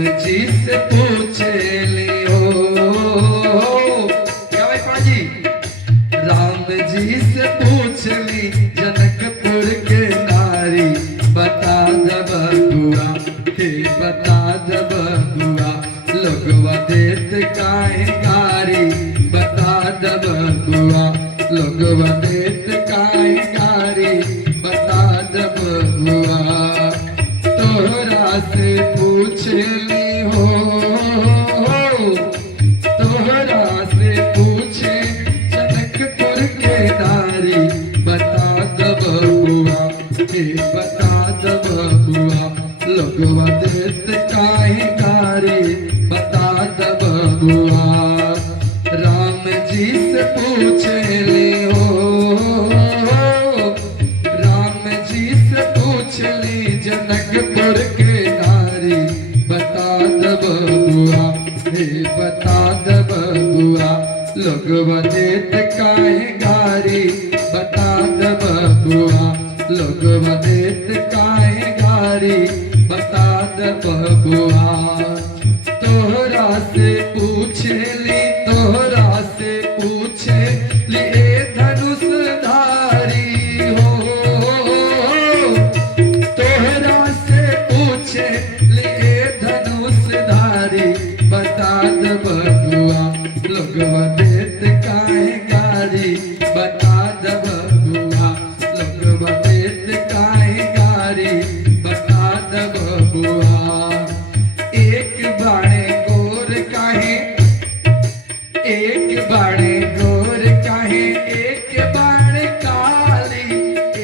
जी से पूछ लियो, क्या भाई पाजी, राम जी से पूछ ली जनकपुर के नारी, बता दब दुआ हे बता दब दुआ, लोगवा देत काहे गारी, बता दब दुआ, लोगवा देत काहे गारी, बता दब दुआ। तोहरा से पूछ ली हो, तोहरा से पूछे जनकपुर के नारी, बता दब बुआ हे बता दब बुआ, लोगवा देत काहे गारी, बता दब बुआ। राम जी से पूछ लियो, राम जी से पूछ ली जनकपुर के नारी, बता दब बुआ हे बता दब बुआ, लोगवा देत काहे गारी, बता दब बुआ, लोगवा देत काहे गारी, बता दब बुआ। तोहरा से पूछ ली, तोहरा से पूछ ली ए धनुषधारी हो, तोहरा से पूछ ली ए धनुषधारी, बता दब बुआ, लोगवा देत काहे गारी, बता दब बुआ, लोगवा देत काहे गारी, बता दब बुआ। एक बाणे गोर काहे, एक बाणे गोर काहे, एक बाणे काली,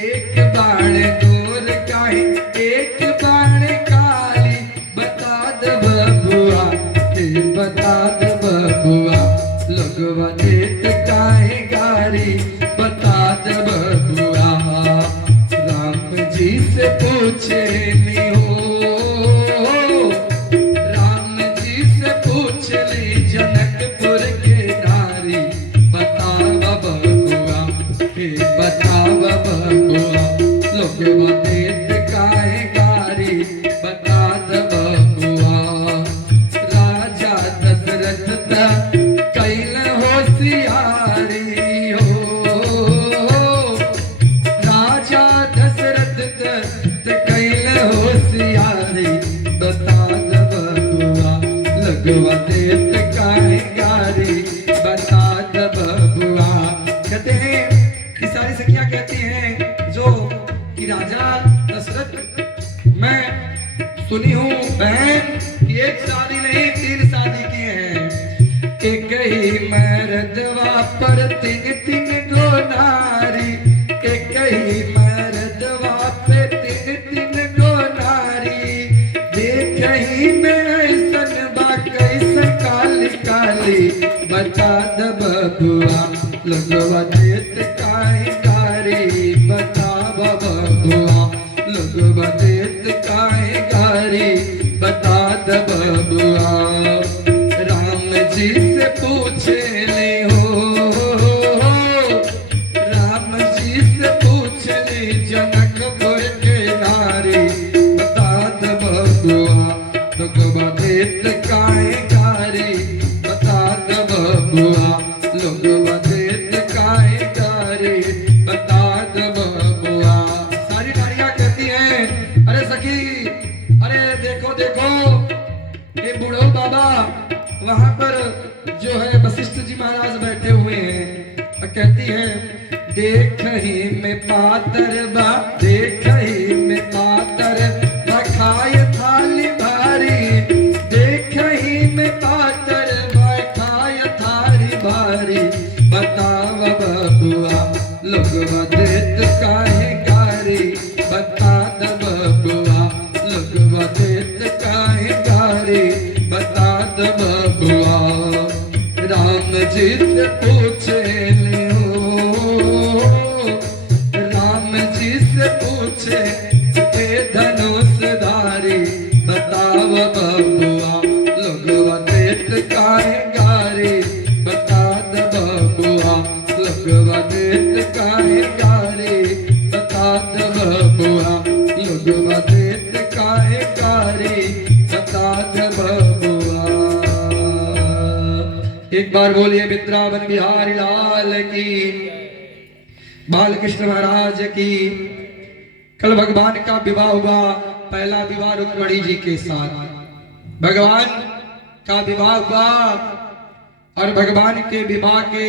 एक बाणे गोर काहे, एक बाणे काली, बता दब बुआ हे बता दब बुआ, लोगवा देत काहे गारी, बता दब बुआ। राम जी से पूछे ली हो, राम जी से पूछ ली जनकपुर के नारी, बता दब बुआ हे बता दब बुआ, लोगवा देत काहे गारी, बता दब बुआ। राजा दशरथ कैल होशियारी हो, राजा दशरथ कैल होशियारी, बता दब बुआ, लोगवा देत काहे गारी, बता दब बुआ। कहते हैं कि सारी सखियां कहती हैं जो कि राजा दशरथ, मैं सुनी हूँ बहन कि एक शादी नहीं 3 शादी किए हैं, एक ही मर्दवा पर 3 गो नारी, एक ही मर्दवा पे 3 गो नारी, देख ही में ऐसन बा कैसन काली काली, बता दब बुआ, लोगवा देत काहे गारी, बता दब बुआ, लोगवा देत काहे गारी, बता दब बुआ। राम जी से पूछे ले हो, राम जी से पूछ ली जनकपुर के नारी, बता दब बुआ, लोगवा देत काहे गारी, बता दब बुआ, लोगवा देत काहे गारी, बता दब बुआ। सारी नारियां कहती हैं अरे सखी, अरे देखो देखो ये बूढ़ो बाबा वहां पर जो है वशिष्ठ जी महाराज बैठे हुए हैं, और कहती है देख ही में पातर बा, देख ही में पातर बा, खाए थाली भारी, देख ही में पातर बा, खाए थाली भारी, बताव बबुआ, लोगवा देत काहे गारी, बता दब बुआ, लोगवा देत काहे गारी, बता दब बुआ। राम जी से पूछे लियो, राम जी से पूछे हे धनुषधारी, बताव बबुआ, लोगवा देत काहे गारी, बता दब बुआ, लोगवा देत काहे गारी, बता दब बुआ, लोगवा देत काहे गारी, बता बदात बबुआ। एक बार बोलिए वृंदावन बिहारी लाल की, बालकृष्ण महाराज की। कल भगवान का विवाह हुआ, पहला विवाह रुक्मिणी जी के साथ भगवान का विवाह हुआ। और भगवान के विवाह के,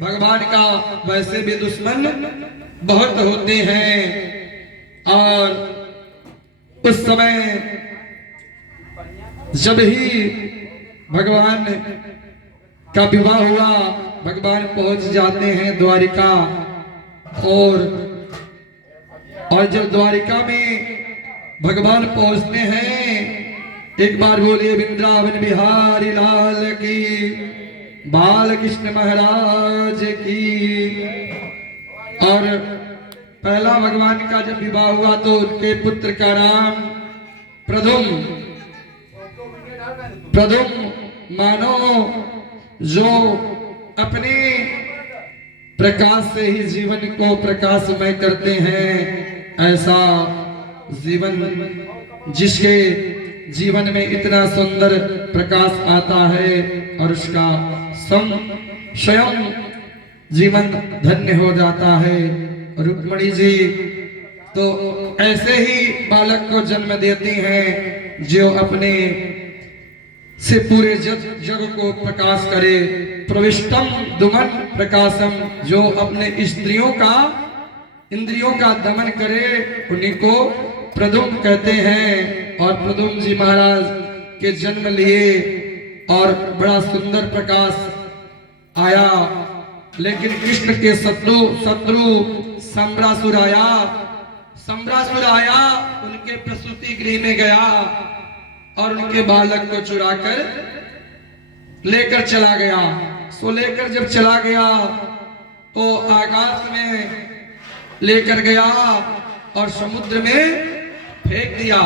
भगवान का वैसे भी दुश्मन बहुत होते हैं। और उस समय जब ही भगवान का विवाह हुआ, भगवान पहुंच जाते हैं द्वारिका। और जब द्वारिका में भगवान पहुंचते हैं, एक बार बोलिए वृंदावन बिहारी लाल की, बालकृष्ण महाराज की। और पहला भगवान का जब विवाह हुआ तो उनके पुत्र का नाम प्रद्युम्न मानो जो अपने प्रकाश से ही जीवन को प्रकाशमय करते हैं, ऐसा जीवन जिसके जीवन में इतना सुंदर प्रकाश आता है और उसका स्वयं जीवन धन्य हो जाता है। रुक्मिणी जी तो ऐसे ही बालक को जन्म देती हैं जो अपने से पूरे जग को प्रकाश करे। प्रविष्टम दुमन प्रकाशम, जो अपने इंद्रियों का दमन करे, उन्हीं को प्रद्युम्न कहते हैं। और प्रद्युम्न जी महाराज के जन्म लिए और बड़ा सुंदर प्रकाश आया। लेकिन कृष्ण के शत्रु सम्रासुर आया, उनके प्रसूति गृह में गया और उनके बालक को चुराकर लेकर चला गया। सो लेकर जब चला गया तो आकाश में लेकर गया और समुद्र में फेंक दिया।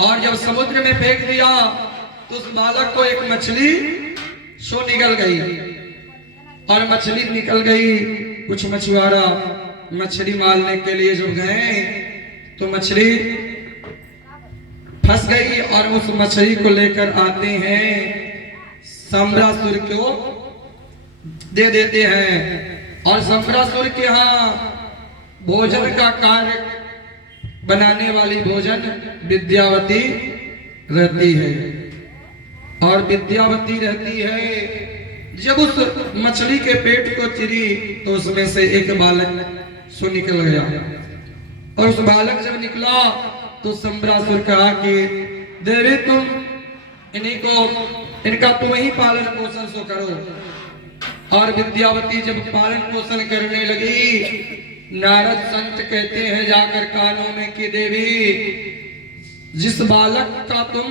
और जब समुद्र में फेंक दिया तो उस बालक को एक मछली सो निकल गई। और मछली निकल गई, कुछ मछुआरा मछली मारने के लिए जब गए तो मछली फंस गई। और उस मछली को लेकर आते हैं, सम्रासुर को दे देते हैं। और सम्रासुर के यहाँ भोजन का कार्य बनाने वाली भोजन विद्यावती रहती है। और विद्यावती रहती है, जब उस मछली के पेट को चिरी तो उसमें से एक बालक सो निकल गया। और उस बालक जब निकला तो सम्रासुर कहा कि देवी तुम इनका तुम ही पालन पोषण सो करो। और विद्यावती जब पालन पोषण करने लगी, नारद संत कहते हैं जाकर कानों में कि देवी, जिस बालक का तुम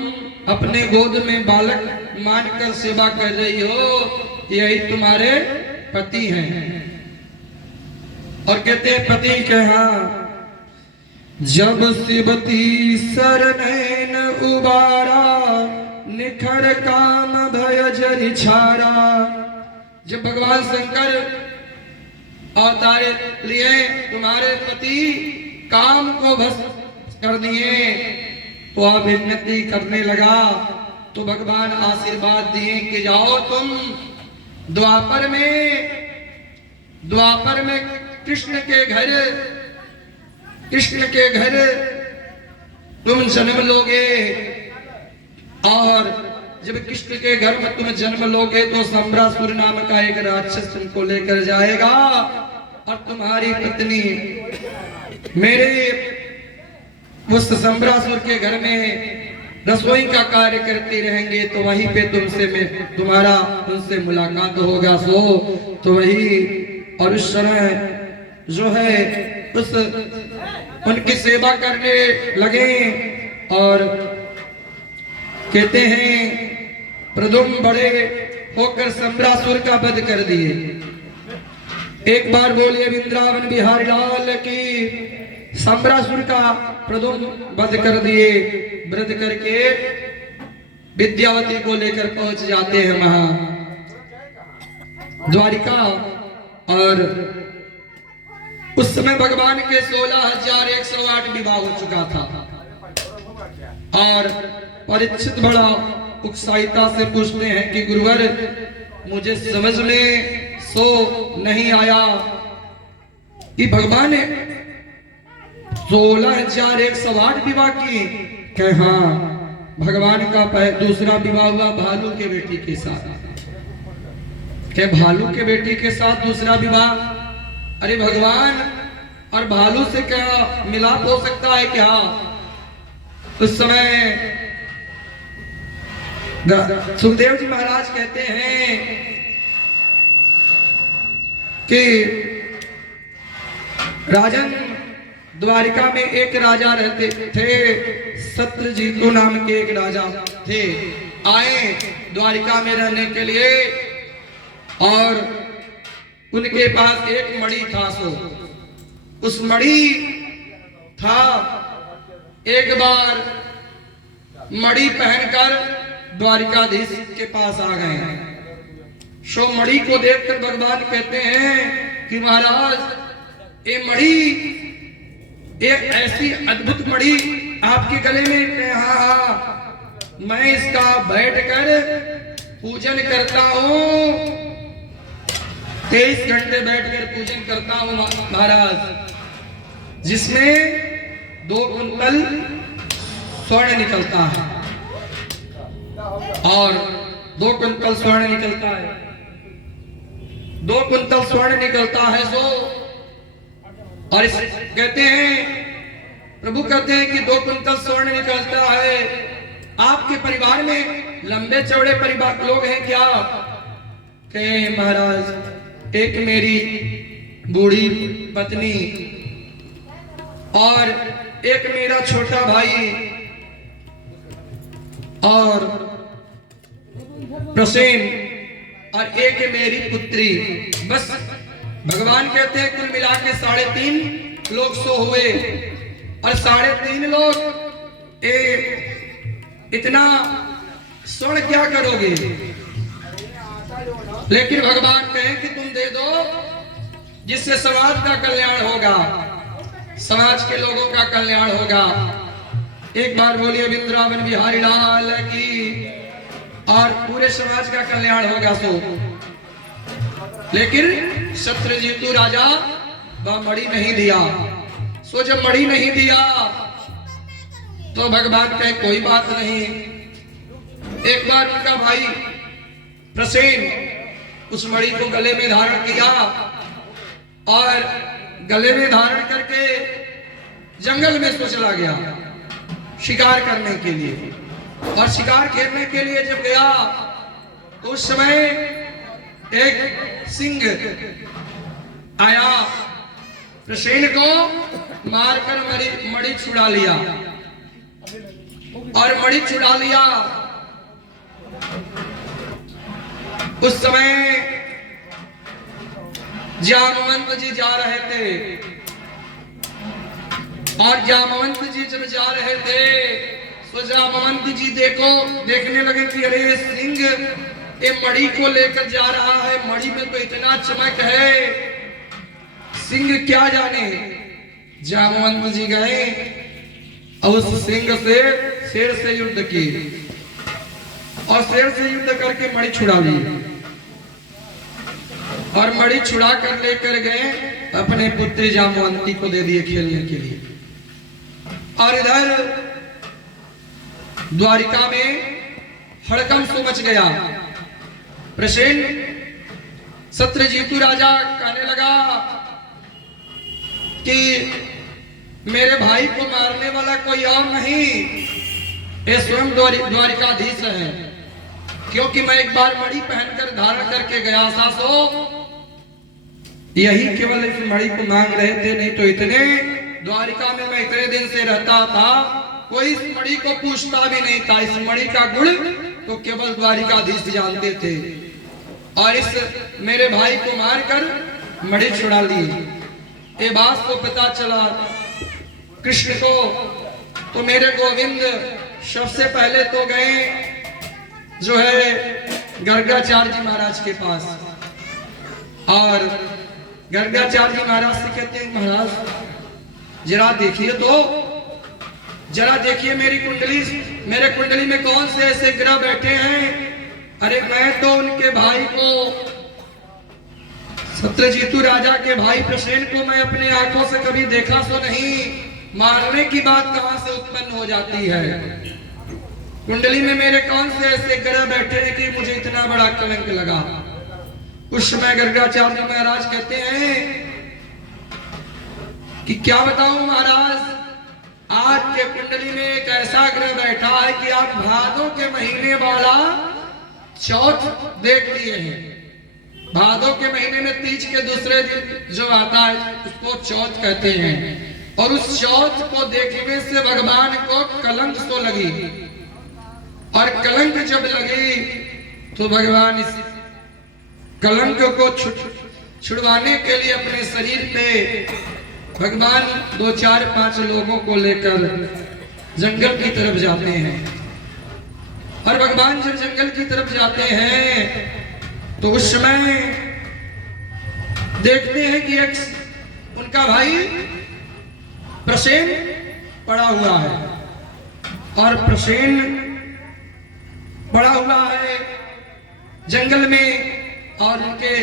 अपने गोद में बालक मानकर सेवा कर रही हो, यही तुम्हारे पति हैं। और कहते हैं पति के हाँ, जब शिवती सरनैन उबारा, निखर काम भय जरि छारा। जब भगवान शंकर अवतारे लिए तुम्हारे पति काम को भस्म कर दिए तो आप विनती करने लगा तो भगवान आशीर्वाद दिए कि जाओ तुम द्वापर में कृष्ण के घर तुम जन्म लोगे। और जब कृष्ण के घर में तुम जन्म लोगे तो सम्रासुर नाम का एक राक्षस तुमको लेकर जाएगा और तुम्हारी पत्नी मेरे उस सम्रासुर के घर में रसोई का कार्य करती रहेंगे, तो वहीं पे तुमसे मुलाकात होगा। तो वही और उस समय जो है उस उनकी सेवा करने लगे। और कहते हैं प्रद्युम्न बड़े होकर सम्रासुर का वध कर दिए। एक बार बोलिए वृंदावन बिहारी लाल की। सम्रासुर का प्रद्युम्न वध कर दिए। वध करके विद्यावती को लेकर पहुंच जाते हैं वहां द्वारिका। और उस समय भगवान के 16,108 विवाह हो चुका था। और परीक्षित बड़ा उत्साहिता से पूछते हैं कि गुरुवर मुझे समझ में सो नहीं आया कि भगवान ने 16,108 विवाह किए। कहे हाँ, भगवान का दूसरा विवाह हुआ भालू के बेटी के साथ। क्या भालू के बेटी के साथ दूसरा विवाह? अरे भगवान और भालू से क्या मिलाप हो सकता है क्या? उस समय सुखदेव जी महाराज कहते हैं कि राजन, द्वारिका में एक राजा रहते थे, सत्यजीतु नाम के एक राजा थे। आए द्वारिका में रहने के लिए और उनके पास एक मणि था। उस मणि था, एक बार मणि पहनकर द्वारिकाधीश के पास आ गए। सो मणि को देखकर भगवान कहते हैं कि महाराज ये मणि, एक ऐसी अद्भुत मणि आपके गले में। हाँ, मैं इसका बैठकर पूजन करता हूँ, 23 घंटे बैठकर पूजन करता हूँ महाराज, जिसमें 2 कुंतल स्वर्ण निकलता है और 2 कुंतल स्वर्ण निकलता है, 2 कुंतल स्वर्ण निकलता है। सो और कहते हैं, प्रभु कहते हैं कि 2 कुंतल स्वर्ण निकलता है। आपके परिवार में लंबे चौड़े परिवार लोग हैं क्या? कहे महाराज एक मेरी बूढ़ी पत्नी और एक मेरा छोटा भाई और प्रसेन और एक मेरी पुत्री, बस। भगवान कहते हैं कुल मिला के 3.5 लोग सो हुए और 3.5 लोग इतना स्वर्ण क्या करोगे? लेकिन भगवान कहें कि तुम दे दो जिससे समाज का कल्याण होगा, समाज के लोगों का कल्याण होगा। एक बार बोलिए वृंदावन बिहारी लाल की, और पूरे समाज का कल्याण होगा। सो लेकिन सत्यजीतु राजा वह मणि नहीं दिया। सो जब मणि नहीं दिया तो भगवान कहे कोई बात नहीं। एक बार उनका भाई प्रसेन उस मणि को गले में धारण किया और गले में धारण करके जंगल में सो चला गया शिकार करने के लिए। और शिकार खेलने के लिए जब गया तो उस समय एक सिंह आया, प्रसेन को मारकर मणि छुड़ा लिया और मणि छुड़ा लिया। उस समय जामवंत जी जा रहे थे और जामवंत जी जब जा रहे थे तो जामवंत जी देखने लगे कि अरे ये सिंह ये मणि को लेकर जा रहा है, मणि में तो इतना चमक है, सिंह क्या जाने। जामवंत जी गए और उस सिंह से शेर से युद्ध किए और शेर से युद्ध करके मणि छुड़ा ली और मणि छुड़ा कर लेकर गए अपने पुत्री जामवंती को दे दिए खेलने के लिए। और इधर द्वारिका में हड़कंप सो मच गया। प्रसेन सत्यजीतु राजा कहने लगा कि मेरे भाई को मारने वाला कोई और नहीं, ये स्वयं द्वारिकाधीश है, क्योंकि मैं एक बार मणि पहनकर धारण करके गया था। सो यही केवल इस मणि को मांग रहे थे, नहीं तो इतने द्वारिका में मैं इतने दिन से रहता था कोई इस मणि को पूछता भी नहीं था। इस मणि का गुण तो केवल द्वारिकाधीश जानते थे और इस मेरे भाई को मारकर मणि छुड़ा ली। ये बात को पता चला कृष्ण को, तो मेरे गोविंद सबसे पहले तो गए जो है गर्गाचार्य जी महाराज के पास और गर्गाचार्य जी महाराज से कहते हैं महाराज जरा देखिए तो जरा देखिए मेरी कुंडली, मेरे कुंडली में कौन से ऐसे ग्रह बैठे हैं। अरे मैं तो उनके भाई को, सत्यजीतु राजा के भाई प्रसेन को मैं अपने आंखों से कभी देखा तो नहीं, मारने की बात कहां से उत्पन्न हो जाती है। कुंडली में मेरे कौन से ऐसे ग्रह बैठे हैं कि मुझे इतना बड़ा कलंक लगा। उस समय गर्गाचार्य महाराज कहते हैं कि क्या बताऊं महाराज, आज के कुंडली में एक ऐसा ग्रह बैठा है कि आप भादों के महीने वाला चौथ देख लिए हैं। भादों के महीने में तीज के दूसरे दिन जो आता है उसको चौथ कहते हैं। और उस चौथ को देखने से भगवान को कलंक तो लगी, और कलंक जब लगी तो भगवान इस कलंक को छुड़वाने के लिए अपने शरीर पे भगवान 2, 4, 5 लोगों को लेकर जंगल की तरफ जाते हैं। और भगवान जब जंगल की तरफ जाते हैं तो उस समय देखते हैं कि एक उनका भाई प्रसेन पड़ा हुआ है, और प्रसेन पड़ा हुआ है जंगल में, और उनके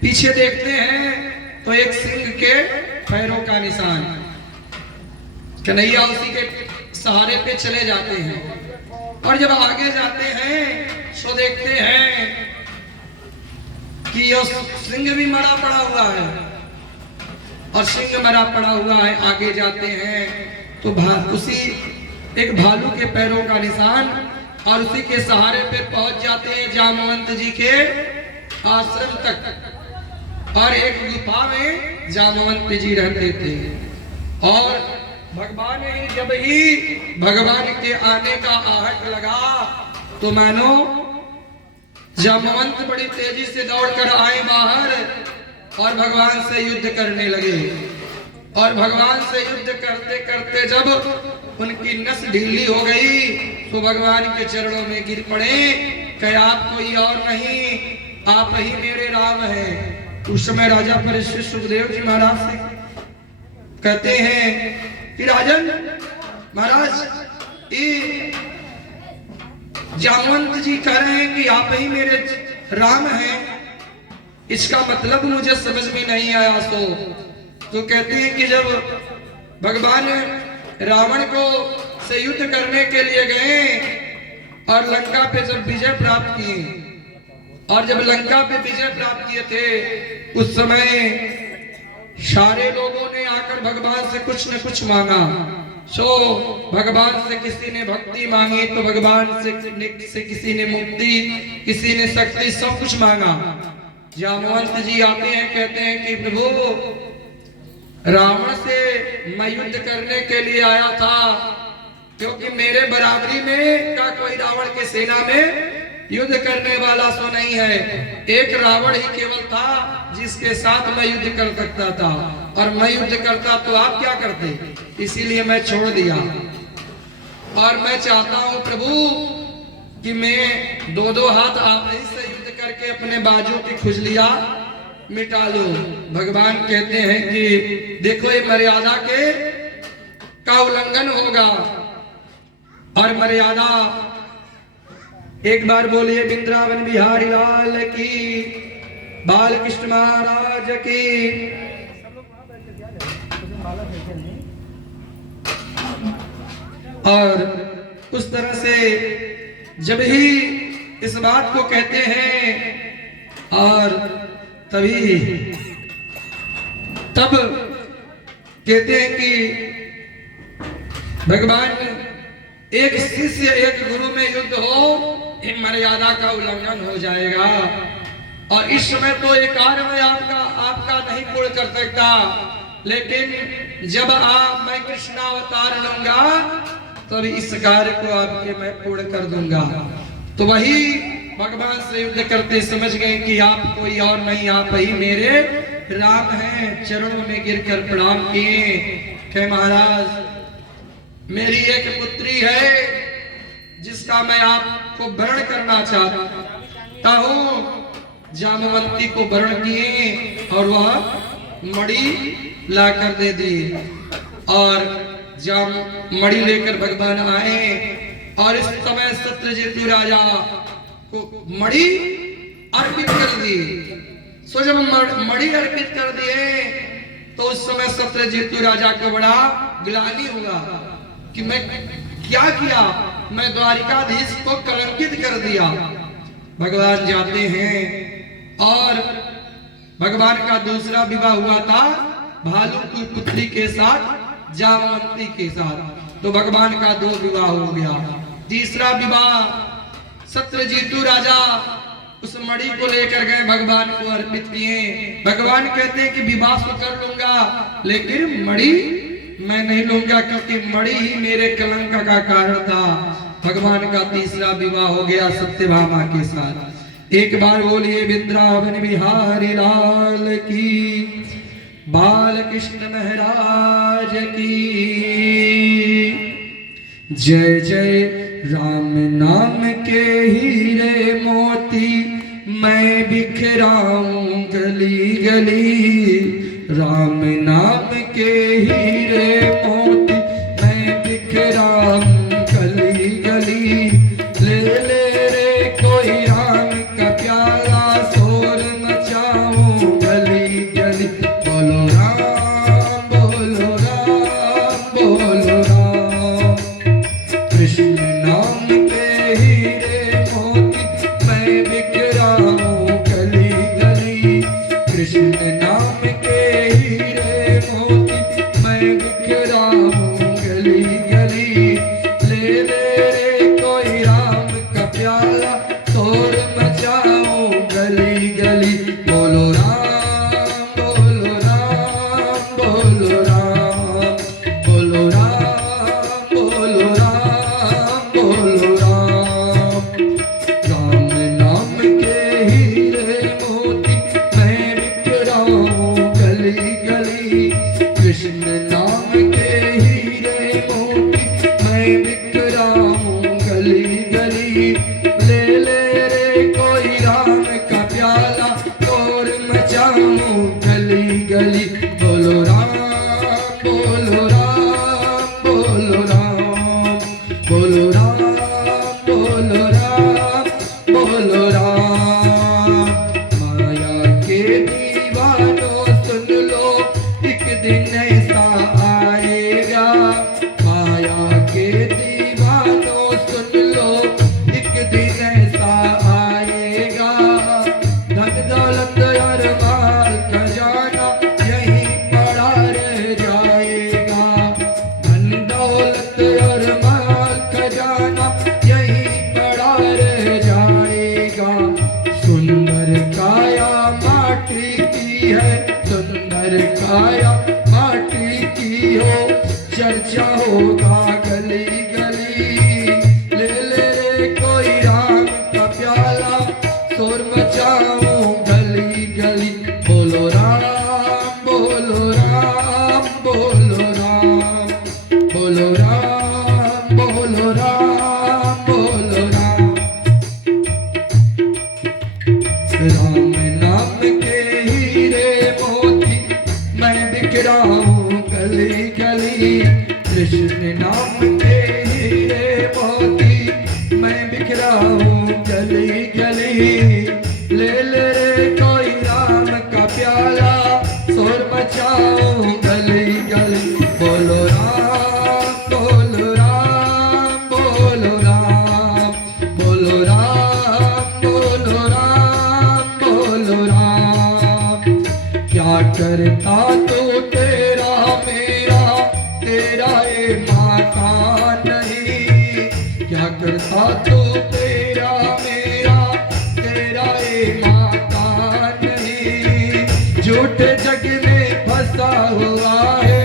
पीछे देखते हैं तो एक सिंह के पैरों का निशान। कन्हैया उसी के सहारे पे चले जाते हैं, और जब आगे जाते हैं तो देखते हैं कि यह सिंह भी मरा पड़ा हुआ है, और सिंह मरा पड़ा हुआ है। आगे जाते हैं तो उसी एक भालू के पैरों का निशान, और उसी के सहारे पे पहुंच जाते हैं जामवंत जी के आश्रम तक। और एक गुफा में जामवंत जी रहते थे, और भगवान ही जब ही भगवान के आने का आहट लगा तो मानो जामवंत बड़ी तेजी से दौड़कर आए बाहर, और भगवान से युद्ध करने लगे। और भगवान से युद्ध करते करते जब उनकी नस ढीली हो गई तो भगवान के चरणों में गिर पड़े कि आप कोई और नहीं, आप ही मेरे राम हैं। उस समय राजा परीक्षित सुखदेव जी महाराज से कहते हैं कि राजन महाराज, ये जामवंत जी कह रहे हैं कि आप ही मेरे राम हैं, इसका मतलब मुझे समझ में नहीं आया। तो कहते हैं कि जब भगवान रावण को से युद्ध करने के लिए गए और लंका पे जब विजय प्राप्त किए, और जब लंका पे विजय प्राप्त किए थे उस समय सारे लोगों ने आकर भगवान से कुछ न कुछ मांगा। भगवान से किसी ने भक्ति मांगी, तो भगवान से किसी ने मुक्ति, किसी ने शक्ति, सब कुछ मांगा। जामवंत जी आते हैं, कहते हैं कि प्रभु रावण से मैं युद्ध करने के लिए आया था, क्योंकि मेरे बराबरी में का कोई रावण के सेना में युद्ध करने वाला सो नहीं है। एक रावण ही केवल था जिसके साथ मैं युद्ध कर सकता था, और मैं युद्ध करता तो आप क्या करते, इसीलिए मैं छोड़ दिया। और मैं चाहता हूं प्रभु कि मैं 2-2 हाथ आप ही से युद्ध करके अपने बाजू की खुजलियां मिटा लो। भगवान कहते हैं कि देखो ये मर्यादा का उल्लंघन होगा, और मर्यादा एक बार बोलिए वृंदावन बिहारी लाल की, बाल कृष्ण महाराज की। और उस तरह से जब ही इस बात को कहते हैं, और तब कहते हैं कि भगवान एक शिष्य एक गुरु में युद्ध हो, मर्यादा का उल्लंघन हो जाएगा। और इस समय तो ये कार्य मैं आपका नहीं पूर्ण कर सकता, लेकिन जब मैं कृष्ण अवतार लूंगा तब इस कार्य को आपके मैं पूर्ण कर दूंगा। तो वही भगवान से युद्ध करते समझ गए कि आप कोई और नहीं, आप ही मेरे राम हैं। चरणों में गिरकर प्रणाम किए कि महाराज मेरी एक पुत्री है जिसका मैं आपको वर्ण करना चाहता हूं। जामवंती को वर्ण किए और वह मणि लाकर दे दी, और जब मणि लेकर भगवान आए और इस समय सत्यजित राजा को मणि अर्पित कर दी। सो जब मणि अर्पित कर दिए तो उस समय सत्यजित राजा को बड़ा ग्लानि हुआ कि मैं क्या किया, मैं द्वारिकाधीश को कलंकित कर दिया। भगवान जाते हैं और भगवान का दूसरा विवाह हुआ था भालू की पुत्री के साथ, जामवंती के साथ। तो भगवान का 2 विवाह हो गया। तीसरा विवाह सत्यजितु राजा उस मणि को लेकर गए, भगवान को अर्पित किए। भगवान कहते हैं कि विवाह तो कर लूंगा लेकिन मणि मैं नहीं लूंगा, क्योंकि मणि ही मेरे कलंक का कारण था। भगवान का तीसरा विवाह हो गया सत्यभामा के साथ। एक बार बोलिए वृंदावन बिहारी लाल की, बाल कृष्ण महाराज की जय जय। राम नाम के हीरे मोती मैं बिखराऊं गली गली, राम नाम के हीरे मोती मैं बिखराऊं गली गली। ले ले रे कोई राम का प्याला, शोर मचाऊं गली गली। बोलो राम बोलो राम बोलो राम। कृष्ण नाम के हीरे मोती मैं बिखराऊं गली गली, कृष्ण नाम के हीरे मोती मैं बिखराऊं गली गली। ले ले रे कोई राम का प्याला, शोर मचाऊं गली गली। बोलो राम बोलो राम बोलो राम, बोलो राम बोलो राम बोलो राम। राम नाम के हीरे मोती मैं बिखराऊं गली गली, कृष्ण नाम के हीरे मोती मैं बिखराऊं गली गली। ले ले रे कोई राम का प्याला, शोर मचाऊं गली गली। बोलो राम बोलो राम बोलो राम, बोलो राम बोलो राम बोलो राम। माया के दीवानों सुन लो, एक दिन ऐसा आएगा। माया के दीवानों सुन लो, एक दिन ऐसा आएगा। धन दौलत और माल खजाना यहीं पड़ा रह जाएगा। धन दौलत और माल खजाना यहीं पड़ा रह जाएगा। सुंदर काया माटी की है, सुंदर काया माटी की हो, चर्चा होगा गली गली। ले ले रे कोई राम का प्याला, शोर मचाऊं गली गली। बोलो राम बोलो राम बोलो राम, बोलो राम बोलो राम बोलो राम। राम नाम के हीरे मोती मैं बिखराऊं गली गली, कृष्ण नाम के हीरे मोती मैं बिखराऊं गली गली। ले ले रे कोई राम का प्याला, शोर मचाऊं गली गली। बोलो राम बोलो राम बोलो राम, बोलो राम बोलो राम बोलो राम। क्या करता तू तेरा मेरा, तेरा ये माता नहीं। क्या करता तू तेरा मेरा, तेरा ये माता नहीं। झूठे जग में फंसा हुआ है,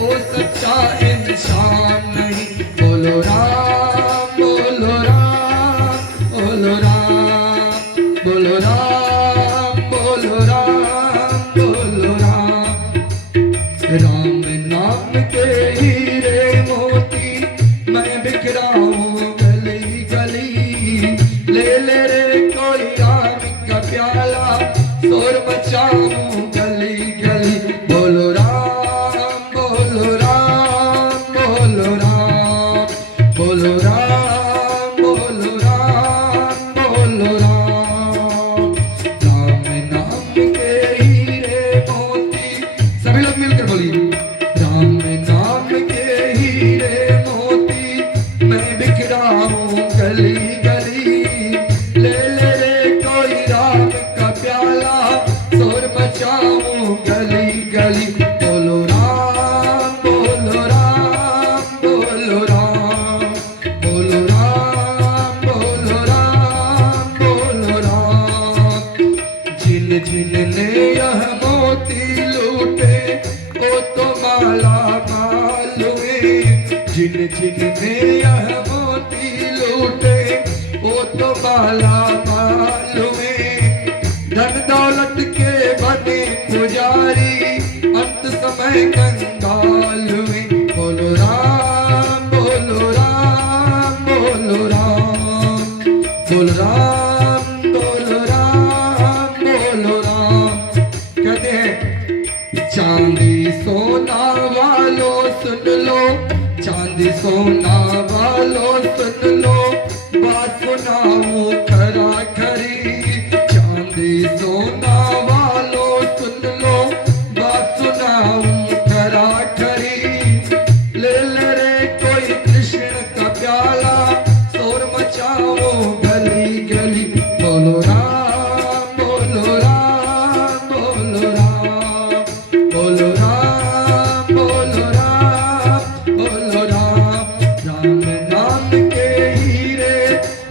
वो सच्चा इंसान नहीं। बोलो राम बोलो राम बोलो राम, बोलो राम बोलो राम बोलो राम। राम नाम के हीरे मोती मैं बिखराऊं गली गली। जिनने यह मोती लूटे वो तो बाला मालूम है। धन दौलत के बने पुजारी अंत समय कंगाल में। बोलो राम बोलो राम बोलो राम बोलो राम बोलो राम बोलो राम। कहते हैं चांदी सोना वालों सुन लो, चांदी सोना वालों सुन लो, बात सुनाओ खरा खरी। चांदी सोना वालों सुन लो, बात सुनाओ खरा खरी। ले ले रे कोई कृष्ण का प्याला, शोर मचाओ गली गली। बोलो राम बोलो राम बोलो राम बोलो राम बोलो राम बोलो राम। राम नाम के हीरे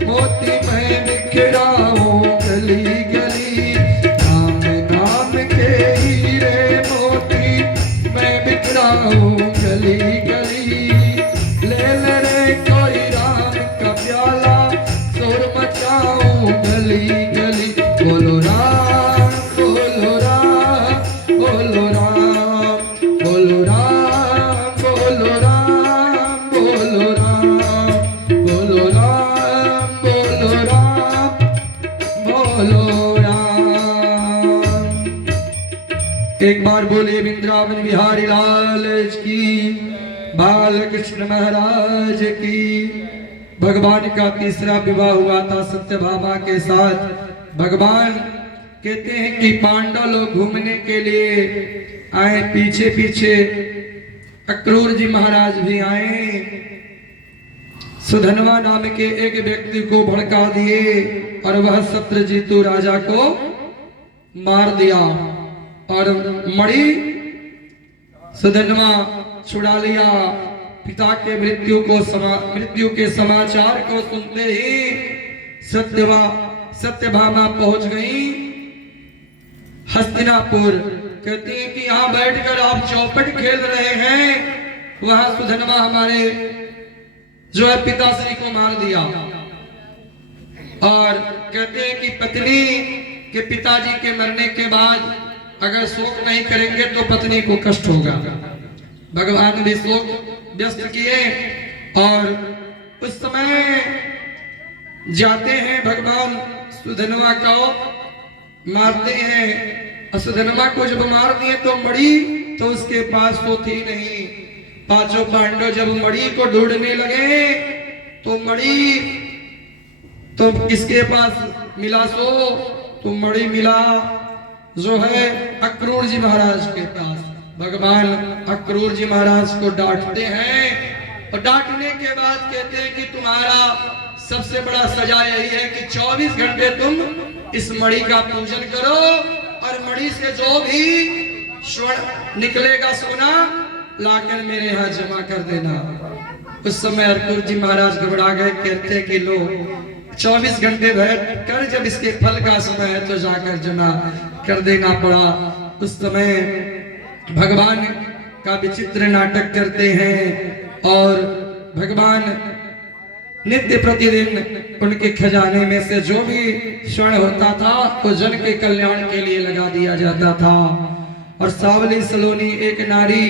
मोती मैं बिखराऊं गली गली। राम नाम के हीरे मोती मैं बिखराऊं गली गली। ले ले रे कोई राम का प्याला, शोर मचाऊं गली गली। बोलो राम बोलो राम बोलो राम बोलो राम बोलो राम बोलो राम बोलो राम बोलो राम बोलो राम। एक बार बोले वृंदावन बिहारी लाल की, बाल कृष्ण महाराज की। भगवान का तीसरा विवाह हुआ था सत्यभामा के साथ। भगवान कहते हैं कि पांडव लोग घूमने के लिए आए, पीछे पीछे अक्रूर जी महाराज भी आए। सुधनवा नाम के एक व्यक्ति को भड़का दिए और वह सत्यजीतु राजा को मार दिया और मणि सुधनवा छुड़ा लिया। पिता के मृत्यु के समाचार को सुनते ही सत्यभामा पहुंच गई हस्तिनापुर। कहती है कि यहाँ बैठकर आप चौपट खेल रहे हैं, वहां सुधनवा हमारे जो है पिताश्री को मार दिया। और कहते हैं कि पत्नी के पिताजी के मरने के बाद अगर शोक नहीं करेंगे तो पत्नी को कष्ट होगा। भगवान भी शोक व्यस्त किए और उस समय जाते हैं भगवान सुधनवा को मारते हैं। और सुधनवा को जब मार दिए तो मणि तो उसके पास तो थी नहीं। पांचों पांडव जब मणि को ढूंढने लगे तो मणि तो किसके पास मिला, सो तो मणि मिला जो है अक्रूर जी महाराज के पास। भगवान अक्रूर जी महाराज को डांटते हैं और डांटने के बाद कहते हैं कि तुम्हारा सबसे बड़ा सजा यही है कि 24 घंटे तुम इस मणि का पूजन करो और मणि से जो भी स्वर्ण निकलेगा सोना लाकर मेरे यहाँ जमा कर देना। उस समय अक्रूर जी महाराज घबरा गए, कहते कि लो 24 घंटे बैठ कर जब इसके फल का समय है तो जाकर जमा कर देना पड़ा। उस समय भगवान का विचित्र नाटक करते हैं और भगवान नित्य प्रतिदिन उनके खजाने में से जो भी स्वर्ण होता था वो जन के कल्याण के लिए लगा दिया जाता था। और सावली सलोनी एक नारी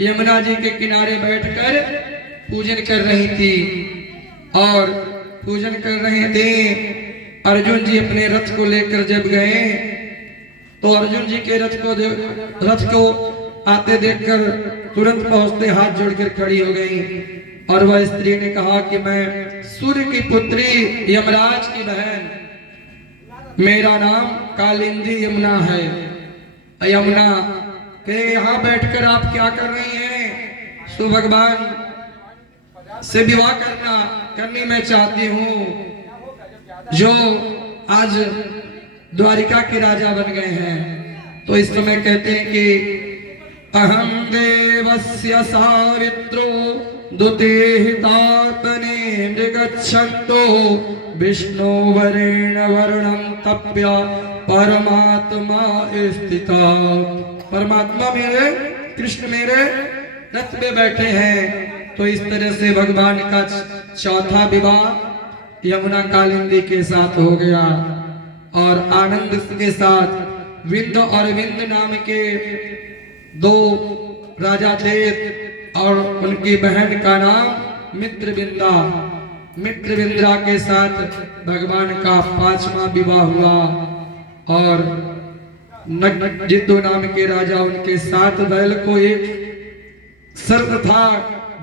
यमुना जी के किनारे बैठकर पूजन कर रही थी और पूजन कर रहे थे। अर्जुन जी अपने रथ को लेकर जब गए तो अर्जुन जी के रथ को आते देखकर तुरंत पहुंचते हाथ जोड़कर खड़ी हो गई और वह स्त्री ने कहा कि मैं सूर्य की पुत्री यमराज की बहन, मेरा नाम कालिंदी यमुना है। यमुना के यहाँ बैठकर आप क्या कर रही हैं? सो भगवान से विवाह करनी मैं चाहती हूँ जो आज द्वारिका के राजा बन गए हैं। तो इस समय कहते हैं कि अहम देवस्य सावित्रो दुतेहितात्मने मृगच्छन्तो विष्णु वरेण वर्णम तप्य परमात्मा स्थिता। परमात्मा मेरे कृष्ण मेरे रथ में बैठे हैं तो इस तरह से भगवान का चौथा विवाह यमुना कालिंदी के साथ हो गया और आनंद के साथ विंध्य और विंध्य नाम के दो राजा थे और उनकी बहन का नाम मित्रविंदा। मित्रविंदा के साथ भगवान का पांचवा विवाह हुआ और नगजित्तु नाम के राजा उनके साथ बैल को एक शर्त था,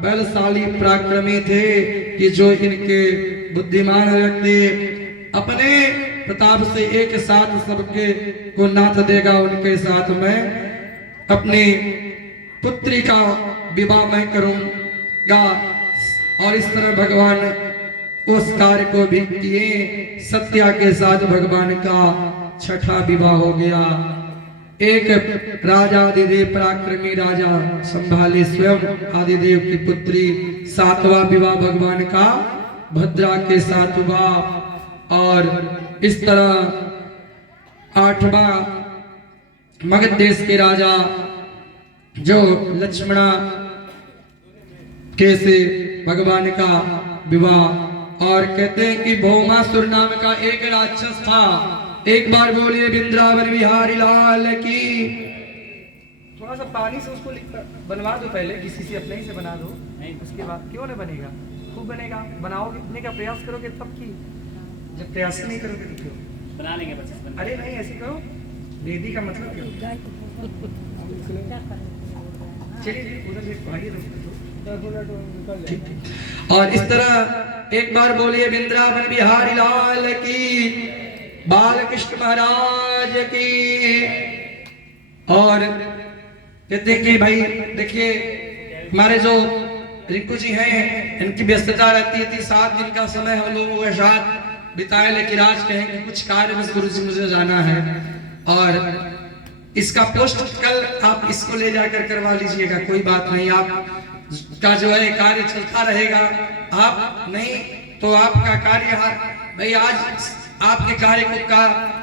बलशाली पराक्रमी थे कि जो इनके बुद्धिमान व्यक्ति अपने प्रताप से एक साथ सबके को नाथ देगा, उनके साथ मैं अपनी पुत्री का विवाह मैं करूंगा। और इस तरह भगवान उस कार्य को भी किए। सत्या के साथ भगवान का छठा विवाह हो गया। एक राजा आदिदेव पराक्रमी राजा संभाले स्वयं आदिदेव की पुत्री। सातवां विवाह भगवान का भद्रा के साथ हुआ और इस तरह आठवां मगध देश के राजा जो लक्ष्मणा के से भगवान का विवाह। और कहते हैं कि भौमासुर नाम का एक राक्षस था। एक बार बोलिए वृंदावन बिहारी लाल की। थोड़ा सा पानी से उसको बनवा दो, पहले किसी से अपने ही से बना दो, नहीं उसके बाद क्यों नहीं बनेगा, खूब बनेगा। बनाओगे इतने का प्रयास करोगे तब की, जब प्रयास नहीं करोगे तो क्यों बना लेंगे बच्चे। अरे नहीं ऐसे करो, दीदी का मतलब क्यों। चलिए उधर से भाई और इस तरह एक बार बोलिए वृंदावन बिहारी लाल की, बालकृष्ण महाराज की। और कहते कि भाई देखिए हमारे जो रिंकू जी हैं इनकी व्यस्तता रहती थी, 7 दिन का समय हम लोगों के साथ बिताए, लेकिन आज कहें कि कुछ कार्य में गुरु जी मुझे जाना है और इसका पोस्ट कल आप इसको ले जाकर करवा लीजिएगा, कोई बात नहीं। आप का जो है कार्य चलता रहेगा, आप नहीं तो आपका कार्य भाई आज आपके कार्य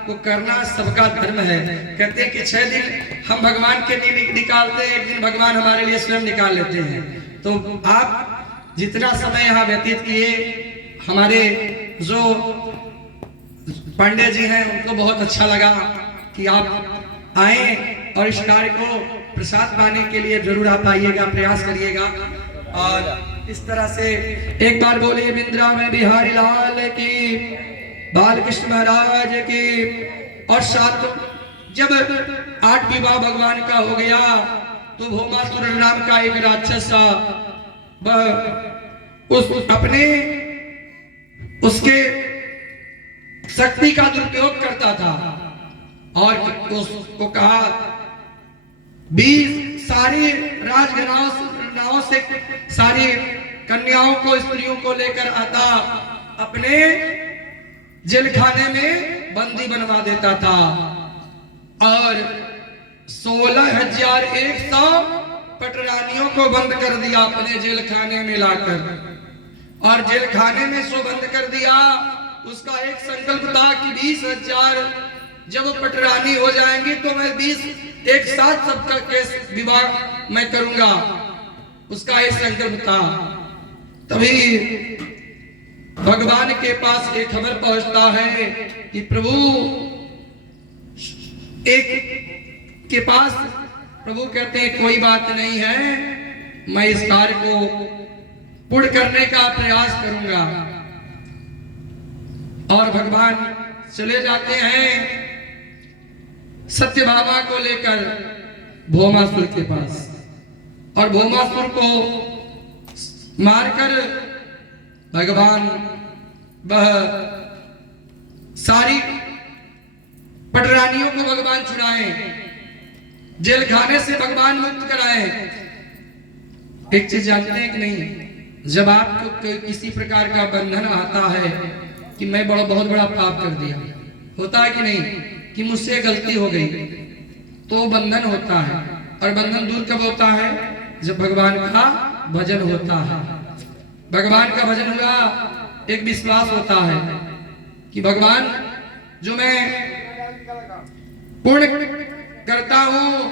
को करना सबका धर्म है। कहते हैं कि 6 दिन हम भगवान के लिए निकालते हैं, एक दिन भगवान हमारे लिए स्वयं निकाल लेते हैं। तो आप जितना समय यहाँ व्यतीत किए, हमारे जो पांडे जी हैं उनको बहुत अच्छा लगा कि आप आए और इस कार्य को प्रसाद पाने के लिए जरूर आप आइएगा, प्रयास करिएगा। और इस तरह से एक बार बोलिए वृंदावन बिहारी लाल की, बालकृष्ण महाराज की। और साथ जब 8 विवाह भगवान का हो गया तो भौमासुर नाम का एक राक्षस था, वह उस अपने उसके शक्ति का दुरुपयोग करता था और उसको कहा 20 सारी राजगणाओं से सारी कन्याओं को स्त्रियों को लेकर आता, अपने जेल खाने में बंदी बनवा देता था और 16,100 पटरानियों को बंद कर दिया अपने जेल खाने में लाकर। और जेल खाने में सो बंद कर दिया। उसका एक संकल्प था कि 20,000 जब वो पटरानी हो जाएंगी तो मैं 20 एक साथ सबका केस विवाह मैं करूंगा, उसका एक संकल्प था। तभी भगवान के पास एक खबर पहुंचता है कि प्रभु एक के पास, प्रभु कहते हैं कोई बात नहीं है, मैं इस कार्य को पूर्ण करने का प्रयास करूंगा। और भगवान चले जाते हैं सत्यभामा को लेकर भौमासुर के पास और भौमासुर को मारकर भगवान वह सारी पटरानियों को भगवान छुड़ाए, जेल खाने से भगवान मुक्त कराए। एक चीज जानते हैं कि नहीं, जब आपको किसी प्रकार का बंधन आता है कि मैं बहुत बड़ा पाप कर दिया, होता है कि नहीं, कि मुझसे गलती हो गई, तो बंधन होता है। और बंधन दूर कब होता है, जब भगवान का भजन होता है। भगवान का भजन हुआ, एक विश्वास होता है कि भगवान जो मैं पूर्ण करता हूं